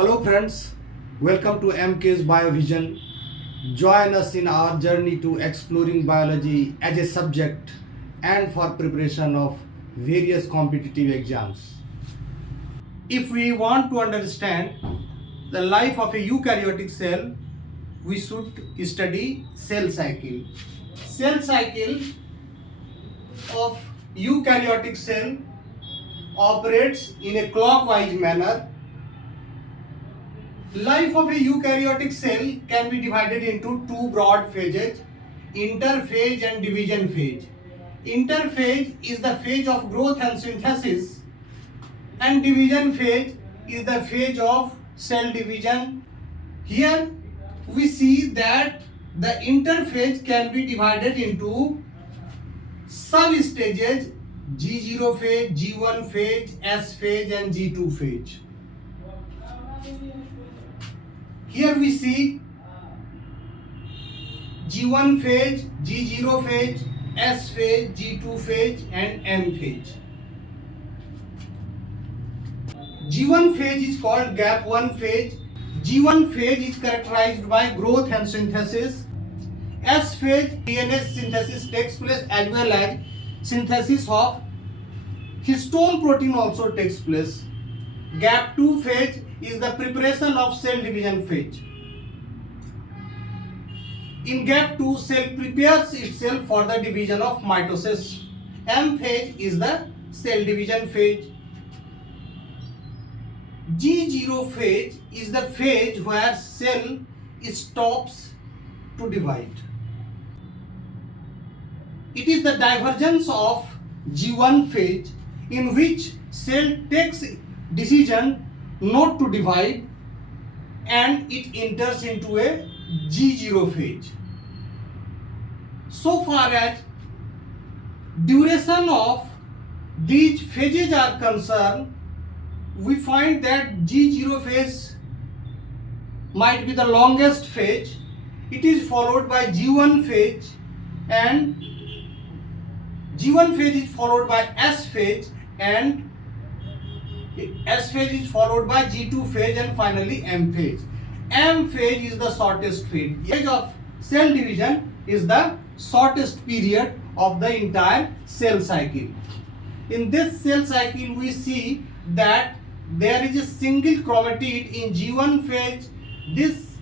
Hello friends, welcome to MK's Biovision. Join us in our journey to exploring biology as a subject and for preparation of various competitive exams. If we want to understand the life of a eukaryotic cell, we should study cell cycle. Cell cycle of eukaryotic cell operates in a clockwise manner. Life of a eukaryotic cell can be divided into two broad phases, interphase and division phase. Interphase is the phase of growth and synthesis, and division phase is the phase of cell division. Here we see that the interphase can be divided into sub-stages: G0 phase, G1 phase, S phase and G2 phase. Here we see G1 phase, G0 phase, S phase, G2 phase and M phase. G1 phase is called gap 1 phase. G1 phase is characterized by growth and synthesis. S phase, DNA synthesis takes place as well as synthesis of histone protein also takes place. Gap 2 phase is the preparation of cell division phase. In gap 2, cell prepares itself for the division of mitosis. M phase is the cell division phase. G0 phase is the phase where cell stops to divide. It is the divergence of G1 phase in which cell takes decision not to divide and it enters into a G0 phase. So far as duration of these phases are concerned, we find that G0 phase might be the longest phase. It is followed by G1 phase, and G1 phase is followed by S phase, and S phase is followed by G2 phase and finally M phase. M phase is the shortest phase. The phase of cell division is the shortest period of the entire cell cycle. In this cell cycle we see that there is a single chromatid in G1 phase. This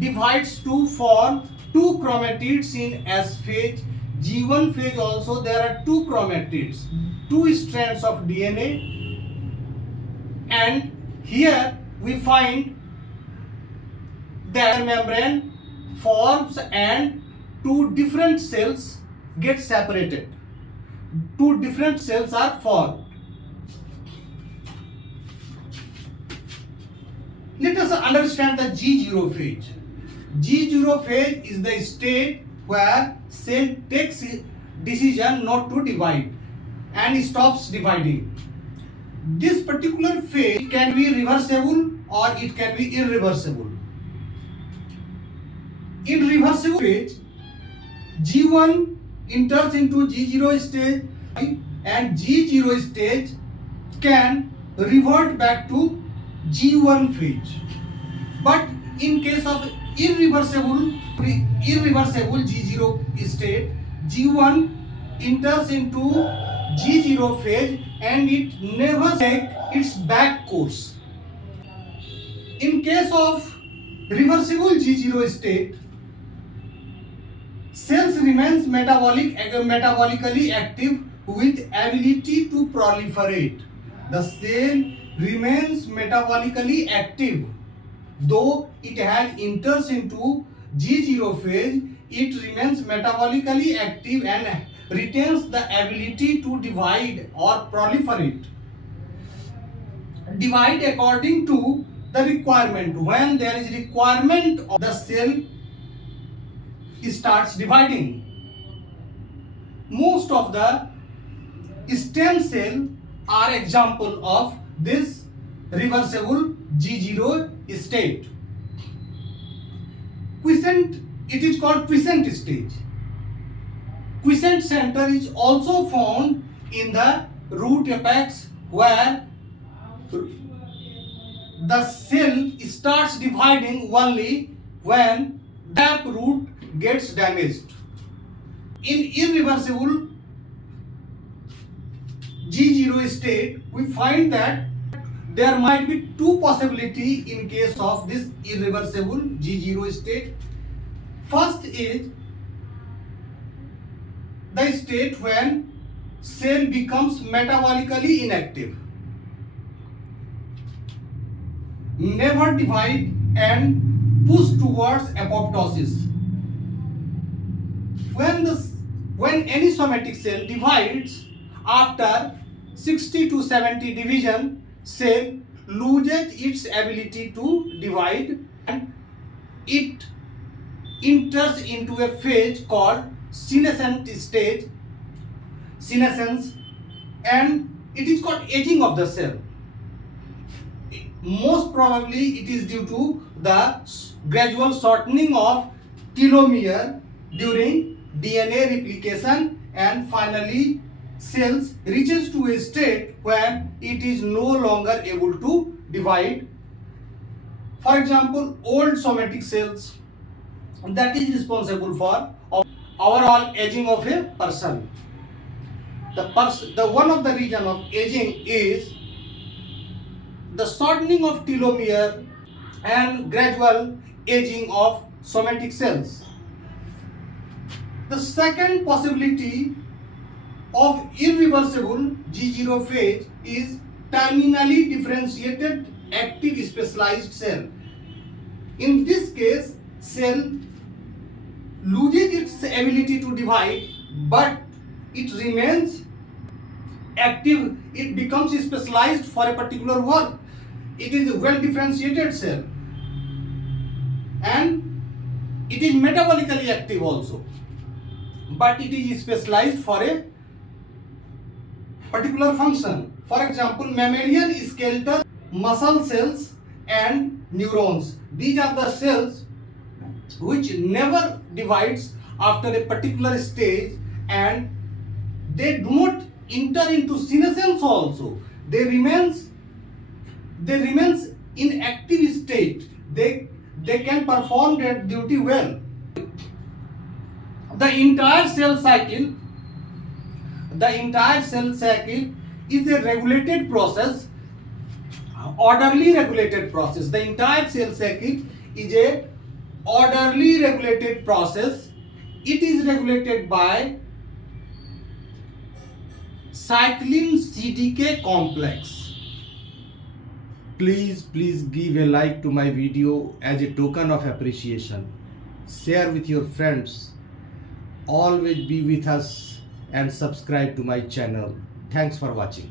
divides to form two chromatids in S phase. G1 phase also there are two chromatids, two strands of DNA. And here we find that membrane forms and two different cells get separated. Two different cells are formed. Let us understand the G0 phase. G0 phase is the state where cell takes decision not to divide and stops dividing. This particular phase can be reversible or it can be irreversible. In reversible phase, G1 enters into G0 stage and G0 stage can revert back to G1 phase. But in case of irreversible G0 state, G1 enters into G0 phase and it never takes its back course. In case of reversible G0 state, cells remains metabolically active with ability to proliferate. The cell remains metabolically active. Though it has enters into G0 phase, it remains metabolically active and retains the ability to divide or proliferate. Divide according to the requirement. When there is requirement of the cell starts dividing. Most of the stem cell are example of this reversible G0 state. Quiescent, it is called quiescent stage. Quiescent center is also found in the root apex where the cell starts dividing only when tap root gets damaged. In irreversible G0 state, we find that there might be two possibilities in case of this irreversible G0 state. First is the state when cell becomes metabolically inactive, never divide and push towards apoptosis. When any somatic cell divides after 60 to 70 division, cell loses its ability to divide and it enters into a phase called senescence, and it is called aging of the cell. Most probably it is due to the gradual shortening of telomere during DNA replication, and finally cells reaches to a state when it is no longer able to divide. For example, old somatic cells that is responsible for overall aging of a person. The one of the reason of aging is the shortening of telomere and gradual aging of somatic cells. The second possibility of irreversible G0 phase is terminally differentiated active specialized cell. In this case, cell loses its ability to divide, but it remains active. It becomes specialized for a particular work. It is a well differentiated cell and it is metabolically active also, but it is specialized for a particular function. For example, mammalian skeletal muscle cells and neurons. These are the cells which never divides after a particular stage, and they do not enter into senescence also. They remains in active state. They can perform their duty well. The entire cell cycle is a regulated process, orderly regulated process. The entire cell cycle is a orderly regulated process. It is regulated by cyclin CDK complex. Please give a like to my video as a token of appreciation. Share with your friends. Always be with us and subscribe to my channel. Thanks for watching.